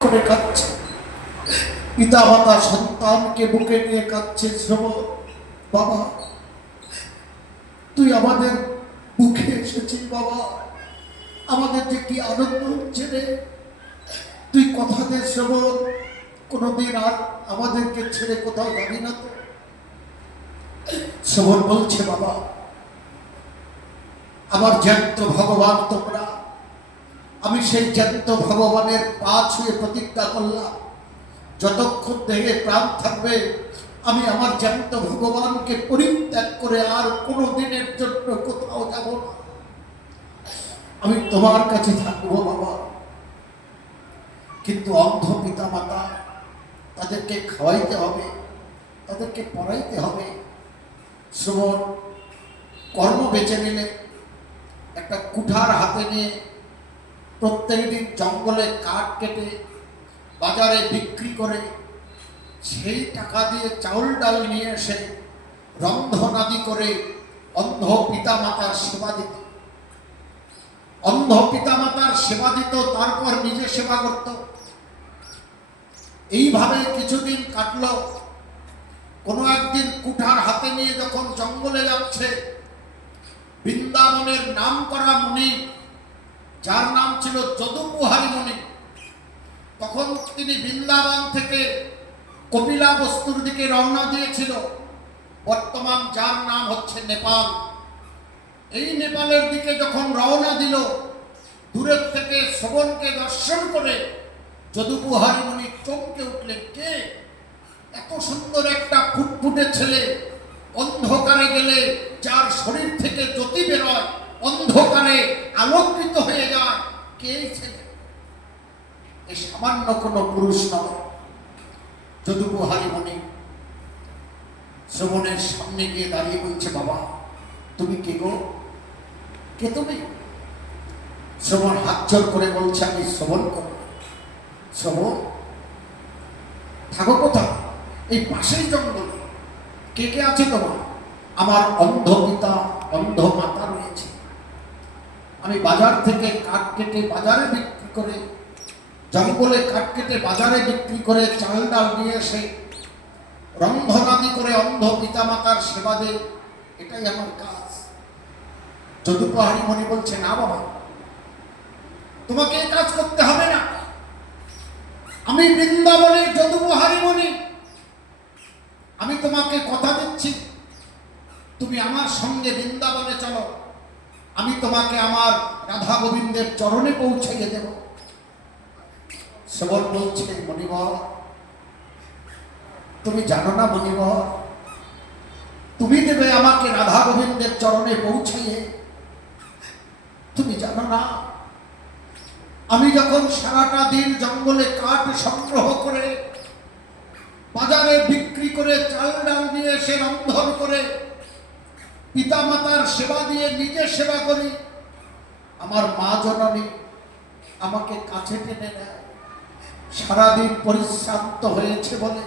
করে কাঁদছে, পিতা মাতা সন্তানকে বুকে নিয়ে কাঁদছে। শ্রবণ, বাবা তুই আমাদের বুকে এসেছিস বাবা, আমাদের যে কি আনন্দ হচ্ছে রে। তুই কথা দে শ্রবণ, কোনোদিন আর আমাদেরকে ছেড়ে কোথাও যাবি না তো। শ্রবণ বলছে, বাবা আমার জ্যান্ত ভগবান তোমরা, আমি সেই জ্যান্ত ভগবানের পা ছুঁয়ে প্রতিজ্ঞা করলাম, যতক্ষণ দেহে প্রাণ থাকবে আমি আমার জ্যান্ত ভগবানকে পরিত্যাগ করে আর কোনো দিনের জন্য কোথাও যাব না। আমি তোমার কাছে থাকবো বাবা। কিন্তু অন্ধ পিতা মাতা, তাদেরকে খাওয়াইতে হবে, তাদেরকে পড়াইতে হবে। শ্রবণ, কর্ম বেছে নিলে একটা কুঠার হাতে নিয়ে প্রত্যেক দিন জঙ্গলে কাঠ কেটে বাজারে বিক্রি করে সেই টাকা দিয়ে চাউল ডাল নিয়ে এসে রন্ধনাদি করে অন্ধ পিতা মাতার সেবা দিত। অন্ধ পিতা মাতার সেবা দিত, তারপর নিজে সেবা করত। এইভাবে কিছুদিন কাটল। কোনো একদিন কুঠার হাতে নিয়ে যখন জঙ্গলে যাচ্ছে, বৃন্দাবনের নাম করা মুনি, যার নাম ছিল যদুপুহারী মুনি, তখন তিনি বৃন্দাবন থেকে কপিলা বস্তুর দিকে রওনা দিয়েছিল, বর্তমান যার নাম হচ্ছে নেপাল। এই নেপালের দিকে যখন রওনা দিল, দূরের থেকে শ্রবণকে দর্শন করে যদুপুহারী মুনি চমকে উঠলেন। কে এত সুন্দর একটা ফুটফুটে ছেলে, অন্ধকারে গেলে যার শরীর থেকে জ্যোতি বেরোয়, অন্ধকারে আলোকিত হয়ে যায়, কে ছেলে? এই সামান্য কোনো পুরুষ নয়। যদুপুহারী মুনি শ্রবণের সামনে গিয়ে দাঁড়িয়ে বলছে, বাবা তুমি কে গো? কে তুমি? শ্রবণ হাত জোর করে বলছে, আমি শ্রবণ করব। শ্রবণ, থাকো কোথায়? এই পাশেই জঙ্গলে। কে কে আছে তোমার? আমার অন্ধ পিতা অন্ধ মাতা রয়েছে। আমি বাজার থেকে কাঠ কেটে বাজারে বিক্রি করে, জঙ্গলে কাঠ কেটে বাজারে বিক্রি করে চাল ডাল নিয়ে এসে রন্ধনাদি করে অন্ধ পিতা মাতার সেবা দেয়, এটাই আমার কাজ। যদুপুহারী মুনি বলছে, না বাবা, তোমাকে এই কাজ করতে হবে না। আমি বৃন্দাবনের যদুপুহারী মুনি, আমি তোমাকে কথা দিচ্ছি, তুমি আমার সঙ্গে বৃন্দাবনে চলো, আমি তোমাকে আমার রাধা গোবিন্দের চরণে পৌঁছাইয়ে দেব। শ্রবণ বলছে, মণিবর তুমি জানো না মণিবর, তুমি দেবে আমাকে রাধা গোবিন্দের চরণে পৌঁছাইয়ে? তুমি জানো না আমি যখন সারাটা দিন জঙ্গলে কাঠ সংগ্রহ করে বাজারে বিক্রি করে চাল ডাল নিয়ে এসে রন্ধন করে পিতা মাতার সেবা দিয়ে নিজে সেবা করি, আমার মা জননী আমাকে কাছে টেনে নেয়। সারাদিন পরিশ্রান্ত হয়েছে বলে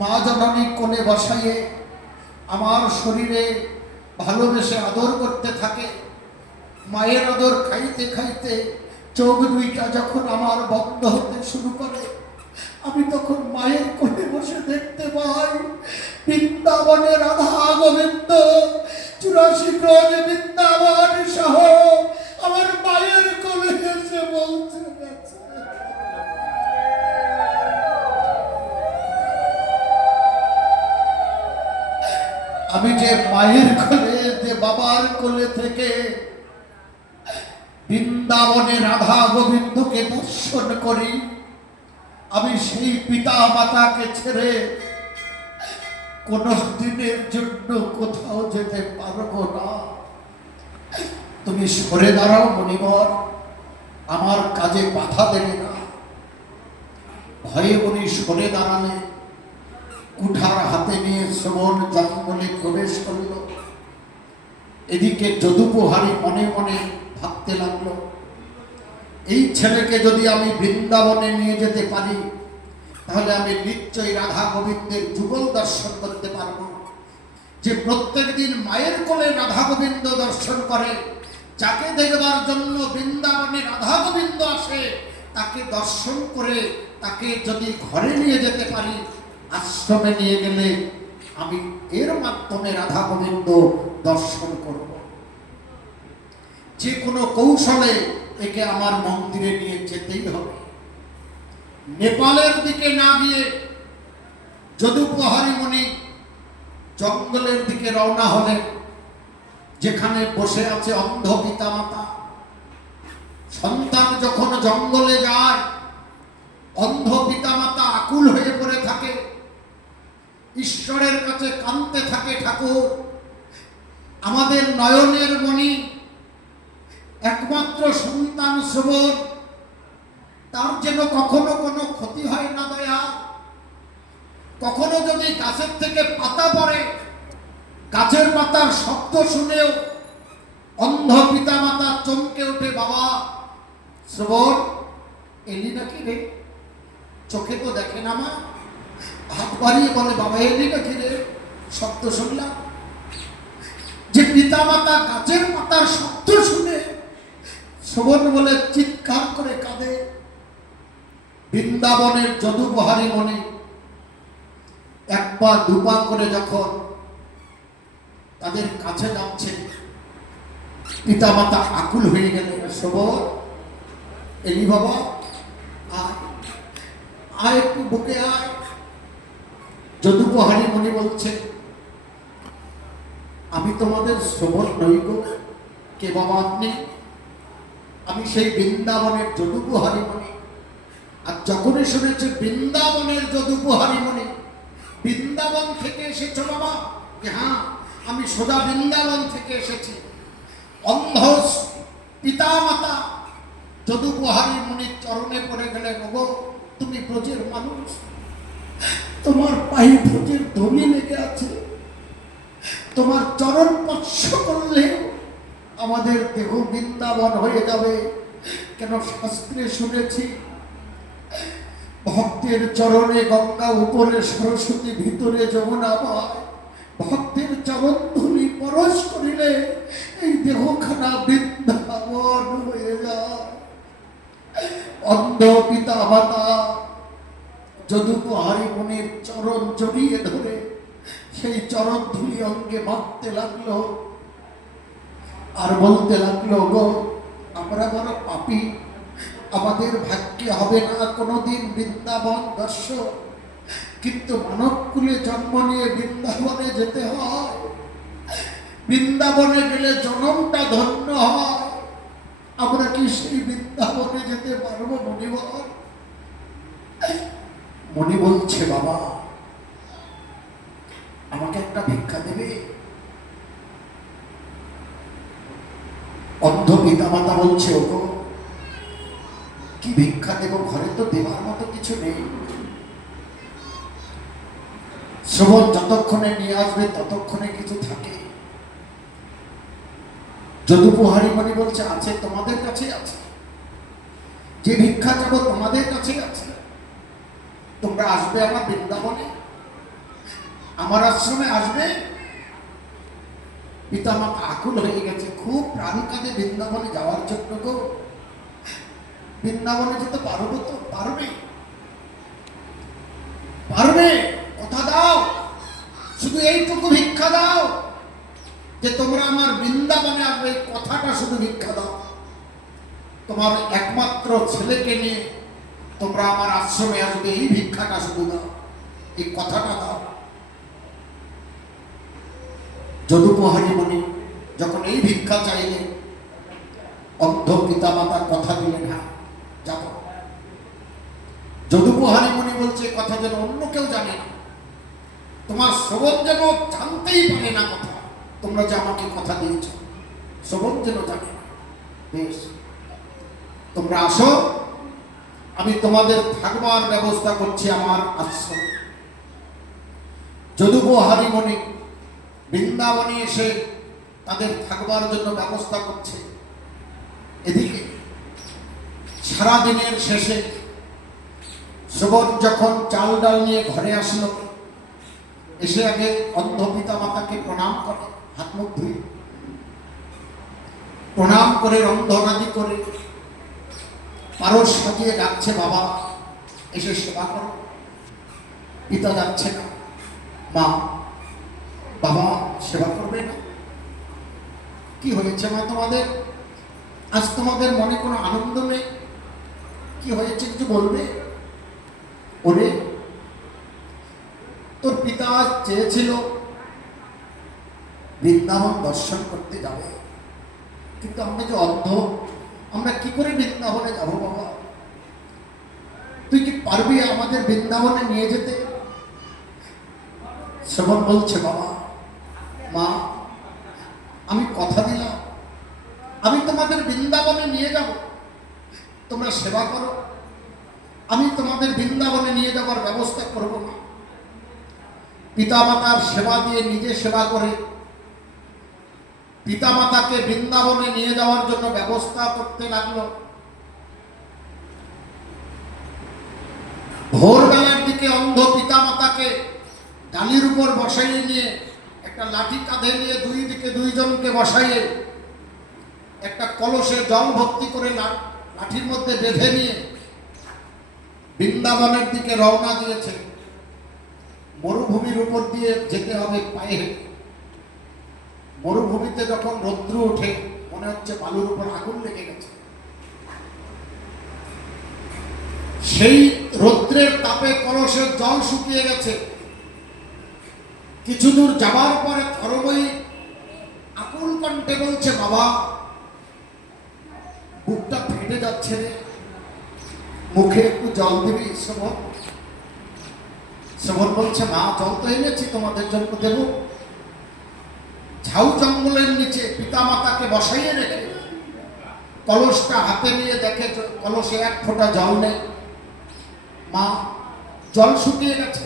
মা জননী কোলে বসাইয়ে আমার শরীরে ভালোবেসে আদর করতে থাকে। মায়ের আদর খাইতে খাইতে চোখ দুইটা যখন আমার বন্ধ হতে শুরু করে, আমি তখন মায়ের কোলে বসে দেখতে পাই বৃন্দাবনে রাধা গোবিন্দ 84 ক্রোশ বৃন্দাবন সহ আমার মায়ের কোলে এসে বলছে, আমি যে মায়ের কোলে, যে বাবার কোলে থেকে বৃন্দাবনে রাধা গোবিন্দকে দর্শন করি, আমি সেই পিতা মাতাকে ছেড়ে কোন দিনের জন্য কোথাও যেতে পারবো না। তুমি সরে দাঁড়াও মণিবর, আমার কাজে বাধা দেবে না। ভয়ে উনি সরে দাঁড়ালে কুঠার হাতে নিয়ে শ্রবণ জঙ্গলে প্রবেশ করল। এদিকে যদুপুহারী মনে মনে ভাবতে লাগলো, এই ছেলেকে যদি আমি বৃন্দাবনে নিয়ে যেতে পারি, তাহলে আমি নিশ্চয়ই রাধা গোবিন্দের যুগল দর্শন করতে পারব। যে প্রত্যেক দিন মায়ের কোলে রাধা গোবিন্দ দর্শন করে, যাকে দেখবার জন্য বৃন্দাবনে রাধা গোবিন্দ আসে, তাকে দর্শন করে তাকে যদি ঘরে নিয়ে যেতে পারি, আশ্রমে নিয়ে গেলে আমি এর মাধ্যমে রাধা গোবিন্দ দর্শন করব। যে কোনো কৌশলে একে আমার মন্দিরে নিয়ে যেতেই হবে। নেপালের দিকে না গিয়ে যদুপহারী মুনি জঙ্গলের দিকে রওনা হলেন, যেখানে বসে আছে অন্ধ পিতামাতা। সন্তান যখন জঙ্গলে যায়, অন্ধ পিতামাতা আকুল হয়ে পড়ে থাকে, ঈশ্বরের কাছে কাঁদতে থাকে, ঠাকুর আমাদের নয়নের মণি, একমাত্র সন্তান শ্রবণ, তার যেন কখনো কোনো ক্ষতি হয় না দয়া। কখনো যদি গাছের থেকে পাতা পড়ে, গাছের পাতার শব্দ শুনেও অন্ধ পিতামাতা চমকে ওঠে, বাবা শ্রবণ এলি নাকি রে? চোখে তো দেখে না মা। হাত বাড়িয়ে বলে, বাবা এলি নাকি রে? শব্দ শুনলাম। যে পিতামাতা গাছের পাতার শব্দ শুনে শ্রবণ বলে চিৎকার করে কাঁদে। বৃন্দাবনের যদুপহারী মনে এক পা দুপা করে যখন তাদের কাছে যাচ্ছে, পিতামাতা আকুল হয়ে গেলেন। শ্রবণ এলি বাবা, আয় আয়, একটু বুকে আয়। যদুপহারী মনি বলছে, আমি তোমাদের শ্রবণ নই গো। কে বাবা আপনি? আমি সেই বৃন্দাবনের যদুপহারী মনি। আর যখনই শুনেছে বৃন্দাবনের যদুপহারী মনি, বৃন্দাবন থেকে এসেছো বাবা? হ্যাঁ, আমি সোজা বৃন্দাবন থেকে এসেছি। অন্ধ পিতামাতা যদুপহারী মুনির চরণে পড়ে গেলে, গো তুমি ব্রজের মানুষ, তোমার পায়ে ব্রজের ধনী লেগে আছে, তোমার চরণ স্পর্শ করলে আমাদের দেহ বৃন্দাবন হয়ে যাবে। কেন শাস্ত্রে শুনেছি, ভক্তের চরণে গঙ্গা, উপরে সরস্বতী, ভিতরে যমুনা বয়। ভক্তের চরণ ধুলি পরশ করিলে এই দেহখানা বৃন্দাবন হয়ে যায়। অন্ধ পিতা মাতা যদুপহারী মুনির চরণ জড়িয়ে ধরে সেই চরণ ধুলি অঙ্গে মাখতে লাগলো, আর বলতে লাগলো, গো আমরা বড় পাপী, আমাদের ভাগ্যে হবে না কোনোদিন বৃন্দাবন দর্শন, কিন্তু মানবকুলে জন্ম নিয়ে বৃন্দাবনে যেতে হয়। বৃন্দাবনে গেলে জনমটা ধন্য হয়। আমরা কি সেই বৃন্দাবনে যেতে পারবো মণিবর? মণি বলছে, বাবা আমাকে একটা ভিক্ষা দেবে? অন্ধ পিতামাতা বলছে, ওগো কি ভিক্ষা দেব? ঘরে তো দেবার মতো কিছু নেই। শ্রবণ যতক্ষণে নিয়ে আসবে ততক্ষণে কিছু থাকে। যদুপহারী মুনি বলছে, আছে, তোমাদের কাছে আছে। যে ভিক্ষা চাবো তোমাদের কাছে আছে। তোমরা আসবে আমার বৃন্দাবনে, আমার আশ্রমে আসবে। পিতামাতা আকুল হয়ে গেছে, খুব প্রাণ কাঁদে বৃন্দাবনে যাওয়ার জন্য। গো বৃন্দাবনে যেতে পারবো তো? পারবে, পারবে, কথা দাও, শুধু এইটুকু ভিক্ষা দাও যে তোমরা আমার বৃন্দাবনে আসবে। কথাটা শুধু ভিক্ষা দাও। তোমার একমাত্র ছেলেকে নিয়ে তোমরা আমার আশ্রমে আসবে, এই ভিক্ষাটা শুধু দাও, এই কথাটা দাও। যদুপহারী মুনি যখন এই ভিক্ষা চাইলেন, অন্ধ পিতামাতা কথা দিলেন, হ্যাঁ যাব। যদুপহারী মুনি বলছে, কথা যেন অন্য কেউ জানে না, তোমার শ্রবণ যেন জানতেই পারে না কথা, তোমরা যে আমাকে কথা দিয়েছ, শ্রবণ যেন জানে না। বেশ, তোমরা আসো, আমি তোমাদের থাকবার ব্যবস্থা করছি আমার আশ্রমে। যদুপহারী মুনি বৃন্দাবনে এসে তাদের থাকবার জন্য ব্যবস্থা করছে। এদিকে সারাদিনের শেষে শ্রবণ যখন চাল ডাল নিয়ে ঘরে আসলো, এসে আগে অন্ধ পিতা মাতাকে প্রণাম করে, হাত মুখ ধুয়ে প্রণাম করে, রন্ধনাদি করে পারস সাজিয়ে ডাকছে, বাবা এসে সেবা করো। পিতা যাচ্ছে না। মা, বাবা সেবা করবে না? কি হয়েছে মা তোমাদের? আজ তোমাদের মনে কোনো আনন্দ নেই? কি হয়েছে কিছু বলবে? ওরে, তোর পিতা চেয়েছিল বৃন্দাবন দর্শন করতে যাবে, কিন্তু আমরা যে অন্ধ, আমরা কি করে বৃন্দাবনে যাব বাবা? তুই কি পারবি আমাদের বৃন্দাবনে নিয়ে যেতে? শ্রবণ বলছে, বাবা, মা, আমি কথা দিলাম আমি তোমাদের বৃন্দাবনে নিয়ে যাব, তোমরা সেবা করো, আমি তোমাদের বৃন্দাবনে নিয়ে যাবার ব্যবস্থা করব না। পিতামাতার সেবা দিয়ে নিজে সেবা করে পিতামাতাকে বৃন্দাবনে নিয়ে যাওয়ার জন্য ব্যবস্থা করতে লাগলো। ভোরবেলার দিকে অন্ধ পিতামাতাকে ডালির উপর বসাইয়ে নিয়ে, একটা লাঠি কাঁধে নিয়ে দুই দিকে দুইজনকে বসাইয়ে একটা কলসে জল ভর্তি করে লাঠির মধ্যে বেঁধে নিয়ে বৃন্দাবনের দিকে রওনা দিয়েছে। মরুভূমির উপর দিয়ে যেতে হবে পায়ে হেঁটে। মরুভূমিতে যখন রৌদ্র ওঠে মনে হচ্ছে বালুর উপর আগুন লেগে গেছে। সেই রৌদ্রের তাপে কলসের জল শুকিয়ে গেছে। কিছু দূর যাবার পরে থরময়ী আকুল কণ্ঠে বলছে, বাবা, বুকটা ফেটে যাচ্ছে রে, মুখে একটু জল দিবি? শ্রবণ শ্রবণ বলছে, মা, জল তো এনেছি, তোমাদের জন্য দেব। ঝাউ জঙ্গলের নিচে পিতামাতাকে বসাইয়ে রেখে কলসটা হাতে নিয়ে দেখে কলসে এক ফোঁটা জল নেই। মা, জল শুকিয়ে গেছে,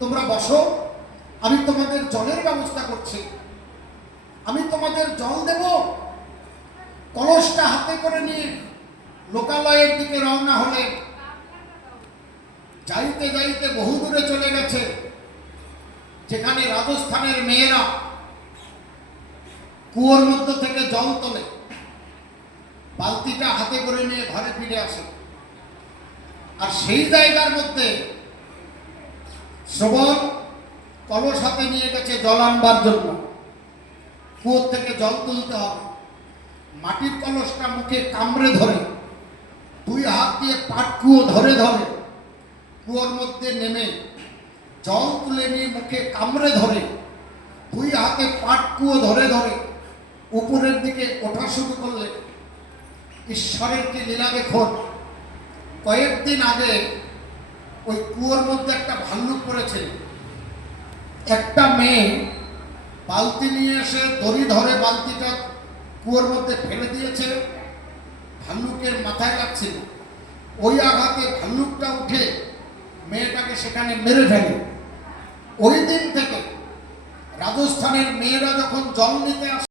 তোমরা বসো, আমি তোমাদের জলের ব্যবস্থা করছি, আমি তোমাদের জল দেব। কলসটা হাতে করে নিয়ে লোকালয়ের দিকে রওনা হলে যাইতে যাইতে বহু দূরে চলে গেছে, যেখানে রাজস্থানের মেয়েরা কুয়োর মধ্য থেকে জল তোলে, বালতিটা হাতে করে নিয়ে ঘরে ফিরে আসে। আর সেই জায়গার মধ্যে শ্রবণ কলস হাতে নিয়ে গেছে জল আনবার জন্য। কুয়োর থেকে জল তুলতে হবে, মাটির কলসটা মুখে কামড়ে ধরে, দুই হাত দিয়ে পাটকুয়ো ধরে ধরে কুয়োর মধ্যে নেমে জল তুলে নিয়ে মুখে কামড়ে ধরে দুই হাতে পাটকুয়ো ধরে ধরে উপরের দিকে ওঠা শুরু করলে। ঈশ্বরের কি লীলা দেখুন! কয়েকদিন আগে ওই কুয়োর মধ্যে একটা ভাল্লুক পড়েছিল। একটা মেয়ে বালতি নিয়ে এসে দড়ি ধরে বালতিটা কুয়োর মধ্যে ফেলে দিয়েছে, ভাল্লুকের মাথায় লাগছিল। ওই আঘাতে ভাল্লুকটা উঠে মেয়েটাকে সেখানে মেরে ফেলে। ওই দিন থেকে রাজস্থানের মেয়েরা যখন জল নিতে আসে